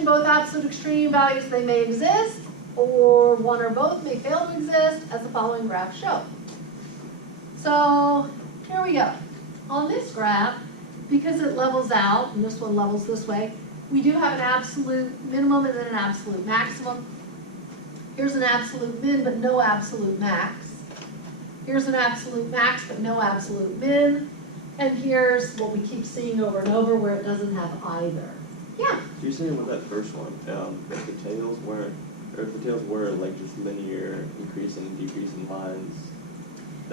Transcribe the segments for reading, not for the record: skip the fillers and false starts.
function, both absolute extreme values, they may exist, or one or both may fail to exist, as the following graphs show. So here we go. On this graph, because it levels out, and this one levels this way, we do have an absolute minimum and then an absolute maximum. Here's an absolute min, but no absolute max. Here's an absolute max, but no absolute min. And here's what we keep seeing over and over, where it doesn't have either. Yeah? So you're saying with that first one, if the tails weren't, or if the tails were like just linear increasing and decreasing lines.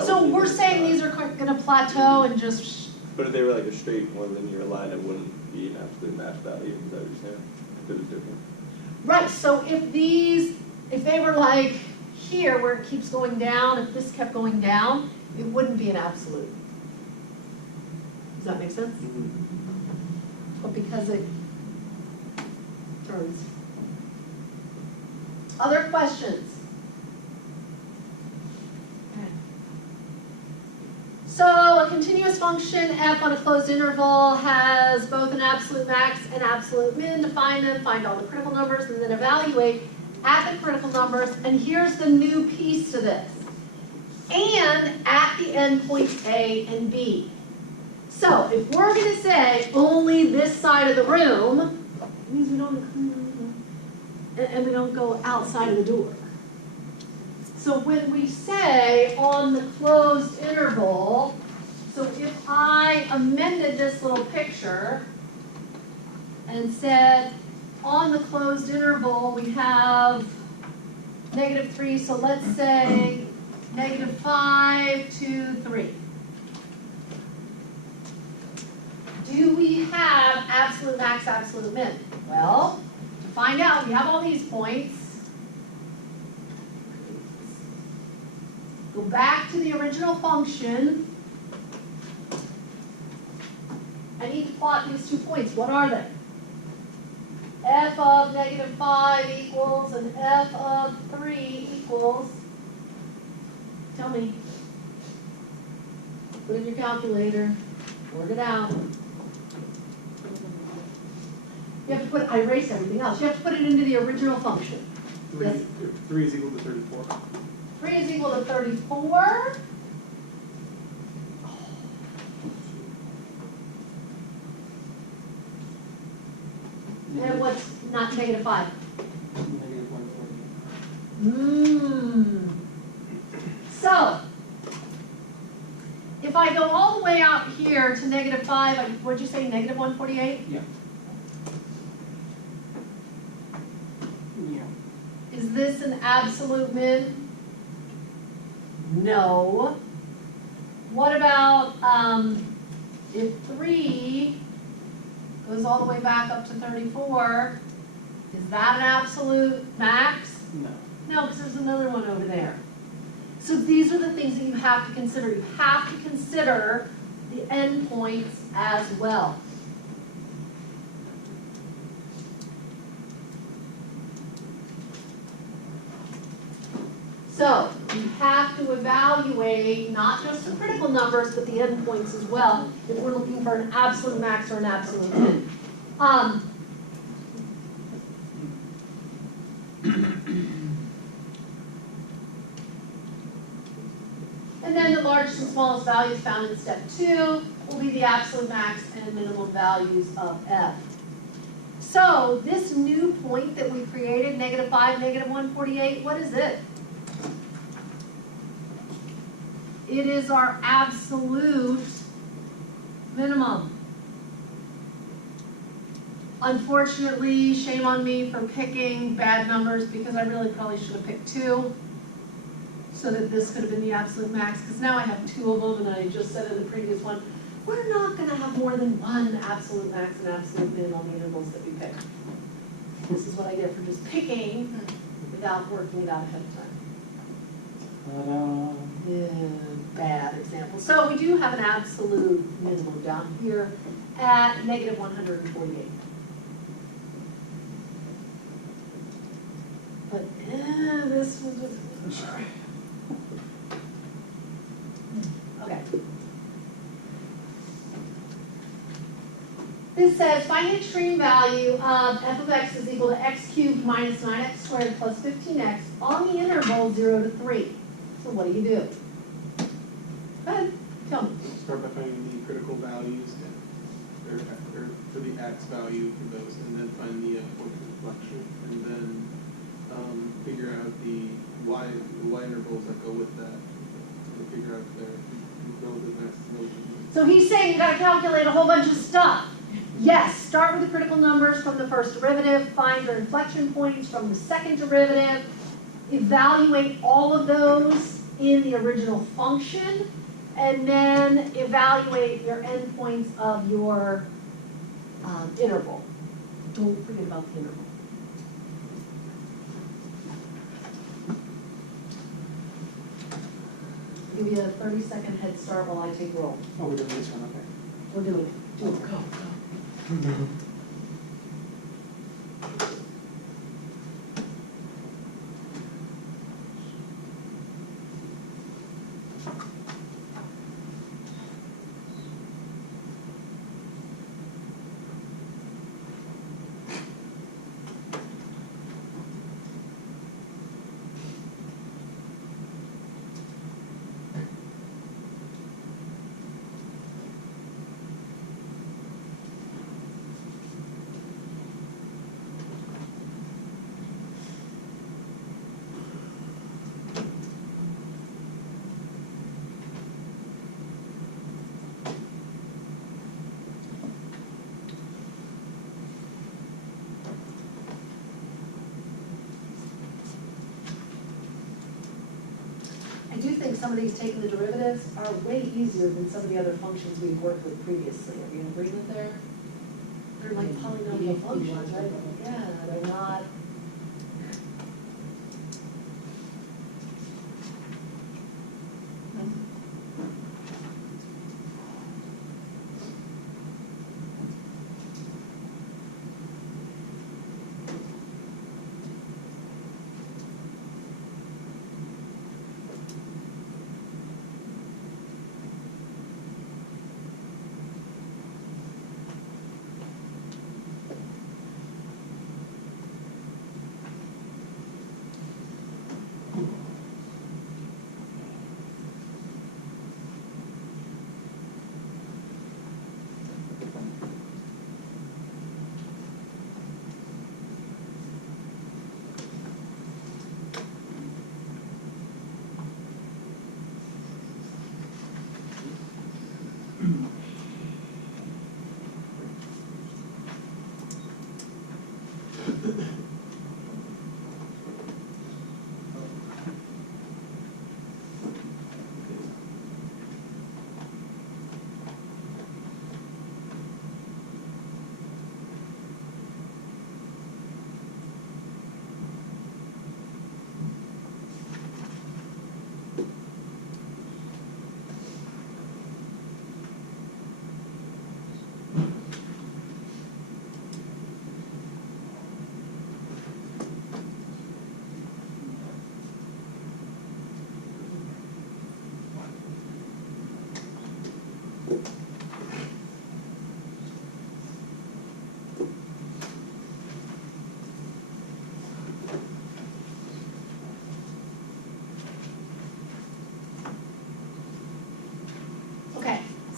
So we're saying these are going to plateau and just... But if they were like a straight, more linear line, it wouldn't be an absolute max value. Is that what you're saying? If it was different. Right, so if they were like here, where it keeps going down, if this kept going down, it wouldn't be an absolute. Does that make sense? But because it turns. Other questions? Okay. So a continuous function f on a closed interval has both an absolute max and absolute min. To find them, find all the critical numbers, and then evaluate at the critical numbers. And here's the new piece to this. And at the endpoints A and B. So if we're going to say only this side of the room, it means we don't, and we don't go outside of the door. So when we say on the closed interval, so if I amended this little picture and said on the closed interval we have -3, so let's say -5 to 3. Do we have absolute max, absolute min? Well, to find out, we have all these points. Go back to the original function. I need to plot these 2 points. What are they? F of -5 equals and F of 3 equals. Tell me. Put in your calculator. Work it out. You have to put, I erased everything else. You have to put it into the original function. 3 is equal to 34. 3 is equal to 34. And what's not -5? So, if I go all the way out here to -5, what'd you say, -148? Yeah. Is this an absolute min? No. What about if 3 goes all the way back up to 34, is that an absolute max? No. No, because there's another one over there. So these are the things that you have to consider. You have to consider the endpoints as well. So you have to evaluate not just the critical numbers, but the endpoints as well, if we're looking for an absolute max or an absolute min. And then the largest and smallest values found in step 2 will be the absolute max and minimum values of f. So this new point that we created, -5, -148, what is it? It is our absolute minimum. Unfortunately, shame on me for picking bad numbers, because I really probably should have picked 2 so that this could have been the absolute max, because now I have 2 of them, and I just said in the previous one, we're not going to have more than 1 absolute max and absolute min on the intervals that we pick. This is what I get for just picking without working it out ahead of time. Yeah, bad example. So we do have an absolute minimum down here at -148. But this was just, sorry. Okay. This says find the extreme value of f of x is equal equal to x cubed minus 9x squared plus 15x on the interval 0 to 3. So what do you do? Go ahead, tell me. Start by finding the critical values or for the x value for those, and then find the point of inflection, and then figure out the y intervals that go with that, and figure out their relative mass. So he's saying you gotta calculate a whole bunch of stuff. Yes, start with the critical numbers from the first derivative, find your inflection points from the second derivative, evaluate all of those in the original function, and then evaluate your endpoints of your interval. Don't forget about the interval. Give you a 30-second head start while I take roll. Oh, we're doing this one, okay. We're doing it. Do it. Go, go. I do think some of these taking the derivatives are way easier than some of the other functions we've worked with previously. Are you in agreement there? They're like polynomial functions, right? Yeah, they're not.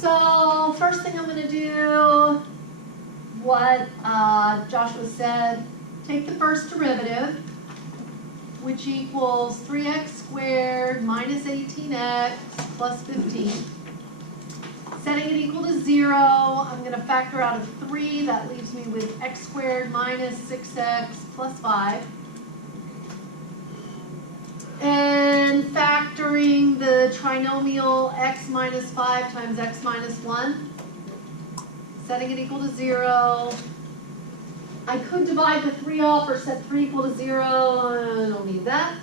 So first thing I'm going to do, what Joshua said, take the first derivative, which equals 3x squared minus 18x plus 15. Setting it equal to 0, I'm going to factor out a 3. That leaves me with x squared minus 6x plus 5. And factoring the trinomial x minus 5 times x minus 1. Setting it equal to 0. I could divide the 3 off or set 3 equal to 0. I don't need that.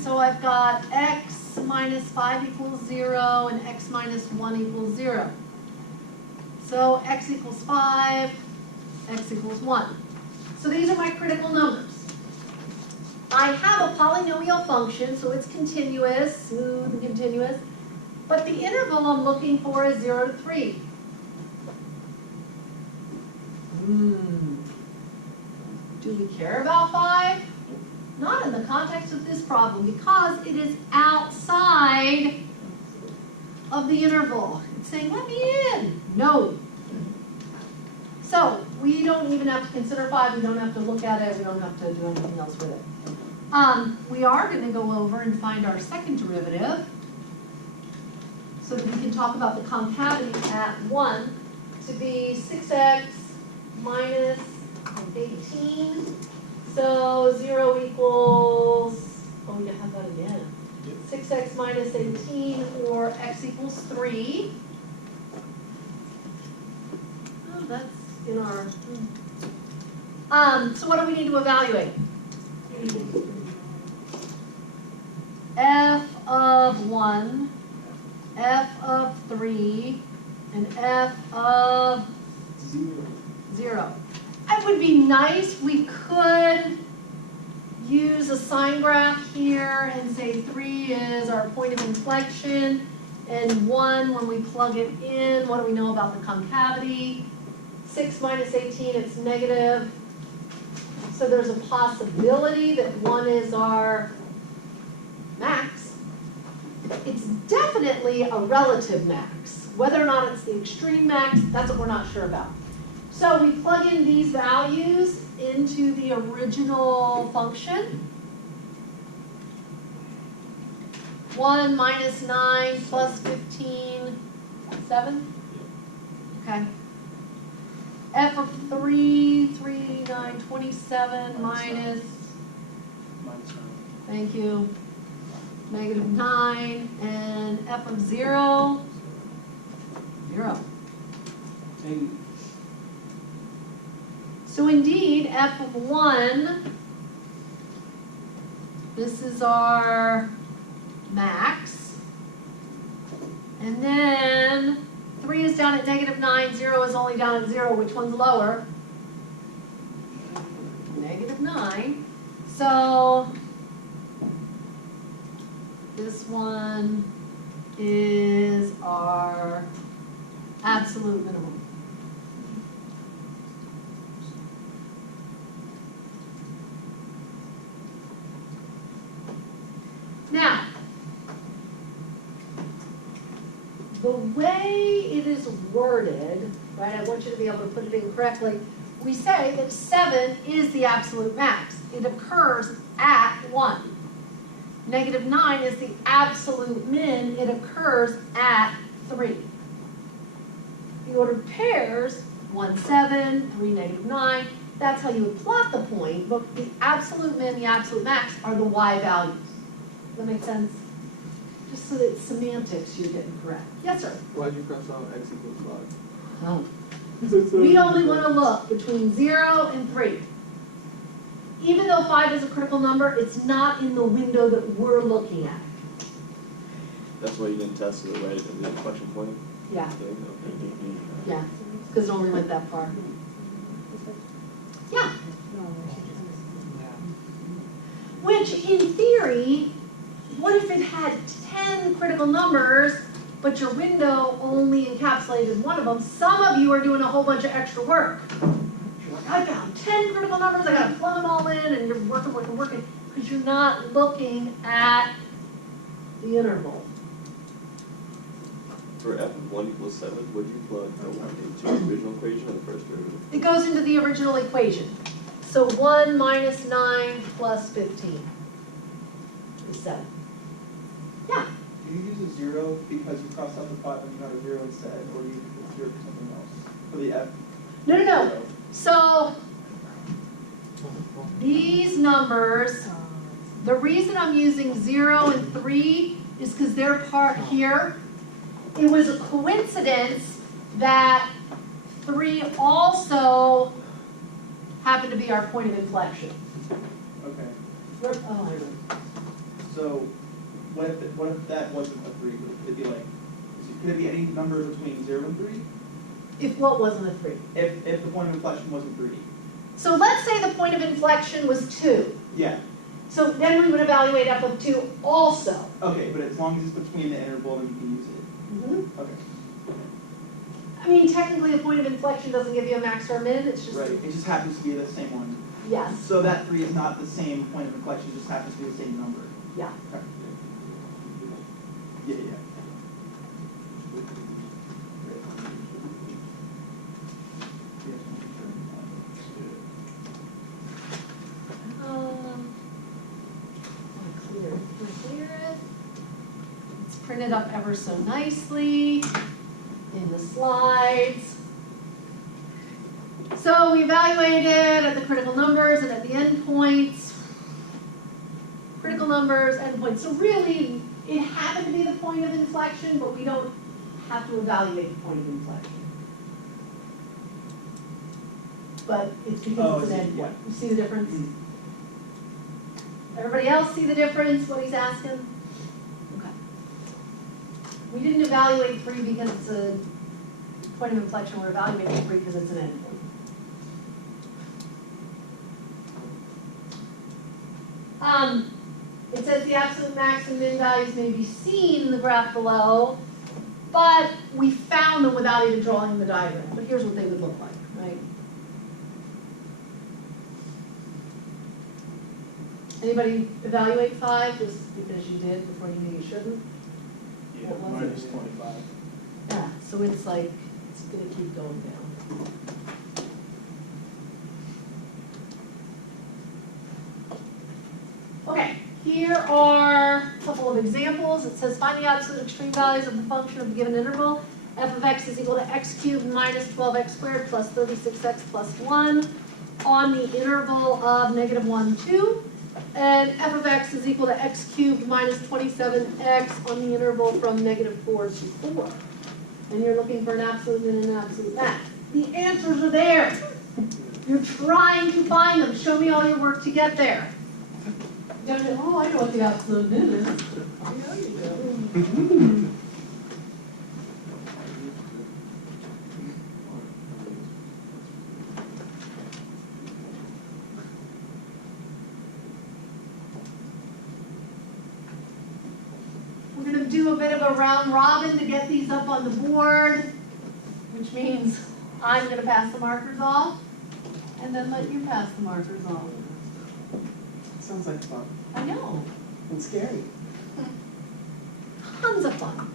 So I've got x minus 5 equals 0 and x minus 1 equals 0. So x equals 5, x equals 1. So these are my critical numbers. I have a polynomial function, so it's continuous, smooth and continuous, but the interval I'm looking for is 0 to 3. Do we care about 5? Not in the context of this problem, because it is outside of the interval. It's saying, let me in. No. So we don't even have to consider 5. We don't have to look at it. We don't have to do anything else with it. We are going to go over and find our second derivative so that we can talk about the concavity at 1 to be 6x minus 18. So 0 equals, oh, we have that again. 6x minus 18, or x equals 3. Oh, that's in our, so what do we need to evaluate? F of 1, f of 3, and f of 0. It would be nice, we could use a sign graph here and say 3 is our point of inflection, and 1, when we plug it in, what do we know about the concavity? 6 minus 18, it's negative. So there's a possibility that 1 is our max. It's definitely a relative max. Whether or not it's the extreme max, that's what we're not sure about. So we plug in these values into the original function. 1 minus 9 plus 15, 7? Okay. F of 3, 3, 9, 27 minus, thank you, negative 9, and f of 0, 0. So indeed, f of 1, this is our max. And then 3 is down at negative 9, 0 is only down at 0. Which one's lower? Negative 9. So this one is our absolute minimum. Now, the way it is worded, right, I want you to be able to put it in correctly. We say that 7 is the absolute max. It occurs at 1. Negative 9 is the absolute min. It occurs at 3. The ordered pairs, 1, 7, 3, negative 9. That's how you would plot the point, but the absolute min, the absolute max are the y values. Does that make sense? Just so that semantics you're getting correct. Yes, sir? Why'd you cross out x equals 5? Oh. We only want to look between 0 and 3. Even though 5 is a critical number, it's not in the window that we're looking at. That's why you didn't test it right at the inflection point? Yeah, Okay. yeah, because it only went that far. Yeah. Which, in theory, what if it had 10 critical numbers, but your window only encapsulated one of them? Some of you are doing a whole bunch of extra work. You're like, I found 10 critical numbers, I gotta plug them all in, and you're working, because you're not looking at the interval. For f of 1 equals 7, would you plug the 1 into the original equation or the first derivative? It goes into the original equation. So 1 minus 9 plus 15 is 7. Yeah. Do you use a 0 because you crossed out the 5 and you got a 0 instead, or do you use a 0 for something else? For the f? No. So these numbers, the reason I'm using 0 and 3 is because they're part here. It was a coincidence that 3 also happened to be our point of inflection. Okay. Oh, I know. So what if that wasn't a 3? Would it be like, could it be any number between 0 and 3? If what wasn't a 3? If the point of inflection wasn't 3? So let's say the point of inflection was 2. Yeah. So then we would evaluate f of 2 also. Okay, but as long as it's between the interval, then you can use it. Okay. I mean, technically, the point of inflection doesn't give you a max or a min, it's just... Right, it just happens to be the same one. Yes, So that 3 is not the same point of inflection, just happens to be the same number. yeah. Okay. Yeah, yeah. Clear it. It's printed up ever so nicely in the slides. So we evaluated at the critical numbers and at the endpoints. Critical numbers, endpoints. So really, it happened to be the point of inflection, but we don't have to evaluate the point of inflection. But it's because it's an endpoint. You see the difference? Mm. Everybody else see the difference, what he's asking? Okay. We didn't evaluate 3 because it's a point of inflection, we're evaluating 3 because it's an endpoint. It says the absolute max and min values may be seen in the graph below, but we found them without even drawing the diagram. But here's what they would look like, right? Anybody evaluate 5 just because you did before you knew you shouldn't? Yeah, What was mine it? is 25. Yeah, so it's like, it's gonna keep going down. Okay, here are a couple of examples. It says find the absolute extreme values of the function of a given interval. F of x is equal to x cubed minus 12x squared plus 36x plus 1 on the interval of -1, 2. And f of x is equal to x cubed minus 27x on the interval from -4 to 4. And you're looking for an absolute min and an absolute max. The answers are there. You're trying to find them. Show me all your work to get there. You don't know, oh, I know what the absolute min is. Yeah, you do. We're gonna do a bit of a round robin to get these up on the board, which means I'm gonna pass the markers off, and then let you pass the markers off. Sounds like fun I know, and scary. tons of fun.